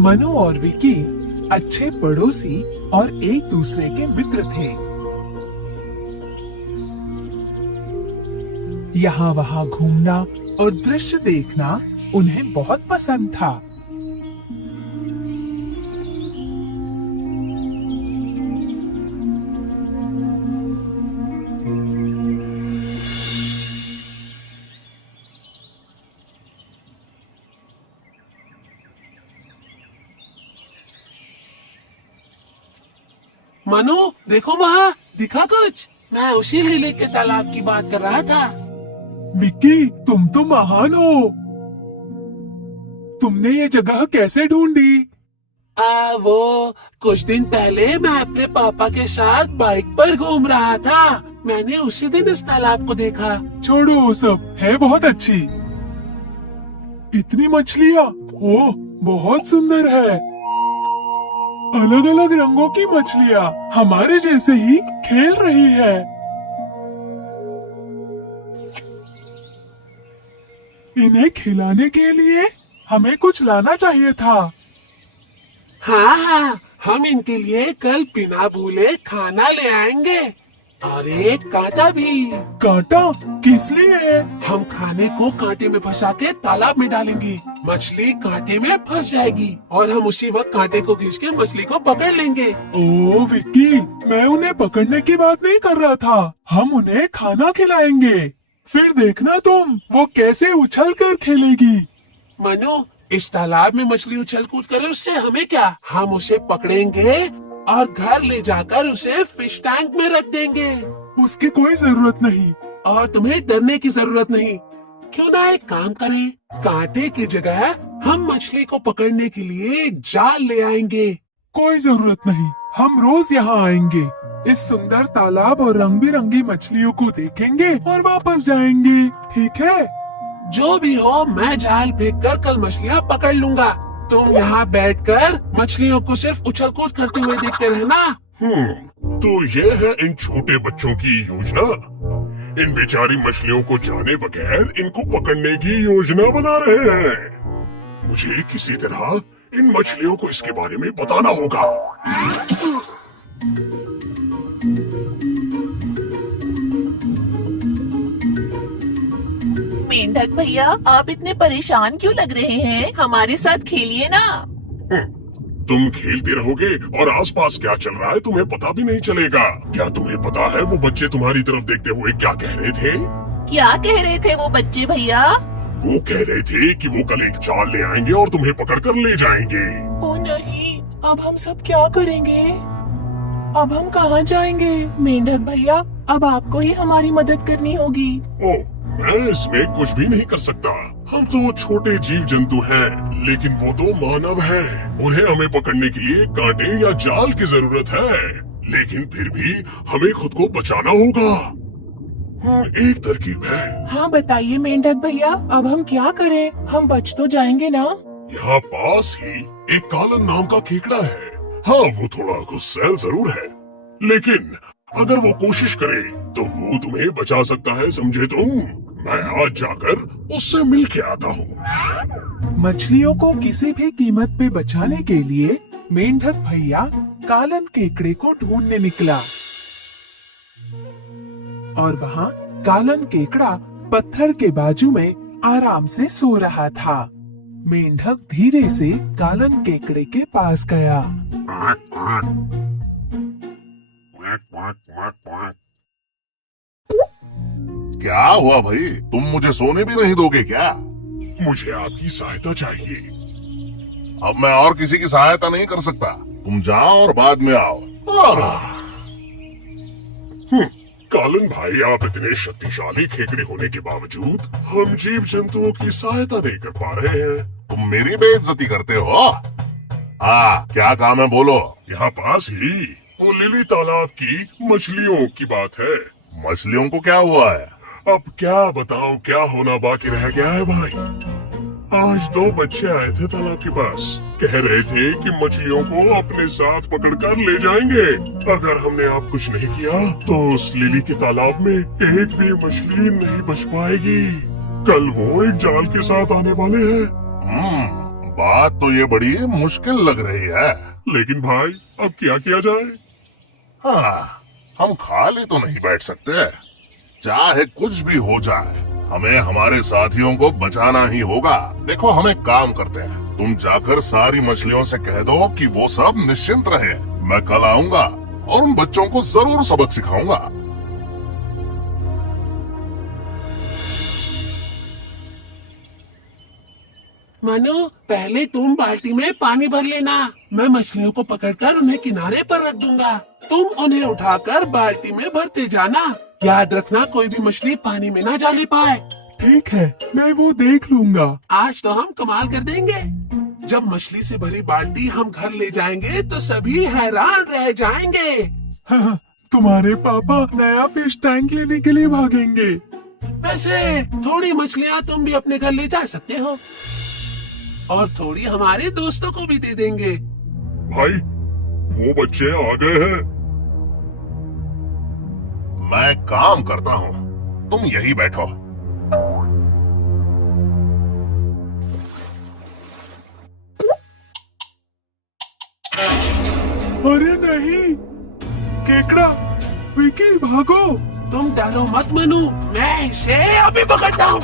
मनु और विकी अच्छे पड़ोसी और एक दूसरे के मित्र थे। यहाँ वहाँ घूमना और दृश्य देखना उन्हें बहुत पसंद था। मनु, देखो वहाँ दिखा कुछ। मैं उसी लिली के तालाब की बात कर रहा था। विक्की, तुम तो महान हो। तुमने ये जगह कैसे ढूंढी? वो कुछ दिन पहले मैं अपने पापा के साथ बाइक पर घूम रहा था। मैंने उसी दिन इस तालाब को देखा। छोड़ो वो सब, है बहुत अच्छी। इतनी मछलियाँ, ओह बहुत सुंदर है। अलग अलग रंगों की मछलियाँ हमारे जैसे ही खेल रही है। इन्हें खिलाने के लिए हमें कुछ लाना चाहिए था। हाँ हाँ, हम इनके लिए कल बिना भूले खाना ले आएंगे और एक कांटा भी। कांटा किस लिए? हम खाने को कांटे में फंसा के तालाब में डालेंगे। मछली कांटे में फंस जाएगी और हम उसी वक्त कांटे को खींच के मछली को पकड़ लेंगे। ओह विक्की, मैं उन्हें पकड़ने की बात नहीं कर रहा था। हम उन्हें खाना खिलाएंगे। फिर देखना तुम, वो कैसे उछल कर खेलेगी। मनु, इस तालाब में मछली उछल कूद करे, उससे हमें क्या? हम उसे पकड़ेंगे और घर ले जाकर उसे फिश टैंक में रख देंगे। उसकी कोई जरूरत नहीं। और तुम्हें डरने की जरूरत नहीं। क्यों ना एक काम करें, कांटे की जगह हम मछली को पकड़ने के लिए एक जाल ले आएंगे। कोई जरूरत नहीं, हम रोज यहाँ आएंगे, इस सुंदर तालाब और रंग बिरंगी मछलियों को देखेंगे और वापस जाएंगे। ठीक है? जो भी हो, मैं जाल फेंक कर कल मछलियाँ पकड़ लूंगा। तुम यहाँ बैठकर मछलियों को सिर्फ उछल कूद करते हुए देखते रहना। तो ये है इन छोटे बच्चों की योजना। इन बेचारी मछलियों को जाने बगैर इनको पकड़ने की योजना बना रहे हैं। मुझे किसी तरह इन मछलियों को इसके बारे में बताना होगा। मेंढक भैया, आप इतने परेशान क्यों लग रहे हैं? हमारे साथ खेलिए ना। तुम खेलते रहोगे और आसपास क्या चल रहा है तुम्हें पता भी नहीं चलेगा। क्या तुम्हें पता है वो बच्चे तुम्हारी तरफ देखते हुए क्या कह रहे थे? क्या कह रहे थे वो बच्चे भैया? वो कह रहे थे कि वो कल एक जाल ले आएंगे और तुम्हें पकड़कर ले जाएंगे। ओ नहीं, अब हम सब क्या करेंगे? अब हम कहाँ जाएंगे? मेंढक भैया, अब आपको ही हमारी मदद करनी होगी। ओह, मैं इसमें कुछ भी नहीं कर सकता। हम तो छोटे जीव जंतु हैं, लेकिन वो तो मानव हैं। उन्हें हमें पकड़ने के लिए कांटे या जाल की जरूरत है, लेकिन फिर भी हमें खुद को बचाना होगा। एक तरकीब है। हाँ बताइए मेंढक भैया, अब हम क्या करें? हम बच तो जाएंगे ना? यहाँ पास ही एक कालन नाम का केकड़ा है। हाँ, वो थोड़ा गुस्सैल जरूर है, लेकिन अगर वो कोशिश करे तो वो तुम्हें बचा सकता है, समझे तुम? मैं आज जाकर उससे मिल के आता हूँ। मछलियों को किसी भी कीमत पे बचाने के लिए मेंढक भैया कालन केकड़े को ढूंढने निकला। और वहाँ कालन केकड़ा पत्थर के बाजू में आराम से सो रहा था। मेंढक धीरे से कालन केकड़े के पास गया। क्या हुआ भाई, तुम मुझे सोने भी नहीं दोगे क्या? मुझे आपकी सहायता चाहिए। अब मैं और किसी की सहायता नहीं कर सकता। तुम जाओ और बाद में आओ। कालन भाई, आप इतने शक्तिशाली खेकड़े होने के बावजूद हम जीव जंतुओं की सहायता नहीं कर पा रहे हैं। तुम मेरी बेइज्जती करते हो। हाँ, क्या काम है बोलो। यहाँ पास ही वो लिली तालाब की मछलियों की बात है। मछलियों को क्या हुआ है? अब क्या बताऊं, क्या होना बाकी रह गया है भाई। आज 2 बच्चे आए थे तालाब के पास, कह रहे थे कि मछलियों को अपने साथ पकड़कर ले जाएंगे। अगर हमने आप कुछ नहीं किया तो उस लिली के तालाब में एक भी मछली नहीं बच पाएगी। कल वो एक जाल के साथ आने वाले हैं। बात तो ये बड़ी मुश्किल लग रही है। लेकिन भाई अब क्या किया जाए? हाँ, हम खाली तो नहीं बैठ सकते। चाहे कुछ भी हो जाए, हमें हमारे साथियों को बचाना ही होगा। देखो, हम एक काम करते हैं, तुम जाकर सारी मछलियों से कह दो कि वो सब निश्चिंत रहे। मैं कल आऊंगा और उन बच्चों को जरूर सबक सिखाऊंगा। मनु, पहले तुम बाल्टी में पानी भर लेना। मैं मछलियों को पकड़कर उन्हें किनारे पर रख दूंगा। तुम उन्हें उठाकर बाल्टी में भरते जाना। याद रखना, कोई भी मछली पानी में ना जाने पाए। ठीक है, मैं वो देख लूंगा। आज तो हम कमाल कर देंगे। जब मछली से भरी बाल्टी हम घर ले जाएंगे तो सभी हैरान रह जाएंगे। हाँ, तुम्हारे पापा नया फिश टैंक लेने के लिए भागेंगे। वैसे थोड़ी मछलियाँ तुम भी अपने घर ले जा सकते हो और थोड़ी हमारे दोस्तों को भी दे देंगे। भाई, वो बच्चे आ गए हैं। मैं काम करता हूँ, तुम यही बैठो। अरे नहीं, केकड़ा, विकी भागो। तुम डरो मत मनु, मैं इसे अभी पकड़ता हूँ।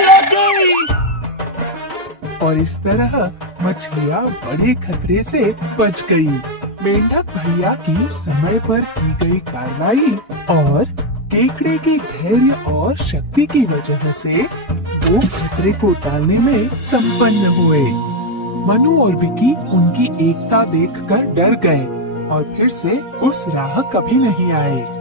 लगी। और इस तरह मछलियाँ बड़े खतरे से बच गई। मेंढक भैया की समय पर की गई कार्रवाई और केकड़े के धैर्य और शक्ति की वजह से वो खतरे को टालने में संपन्न हुए। मनु और विकी उनकी एकता देखकर डर गए और फिर से उस राह कभी नहीं आए।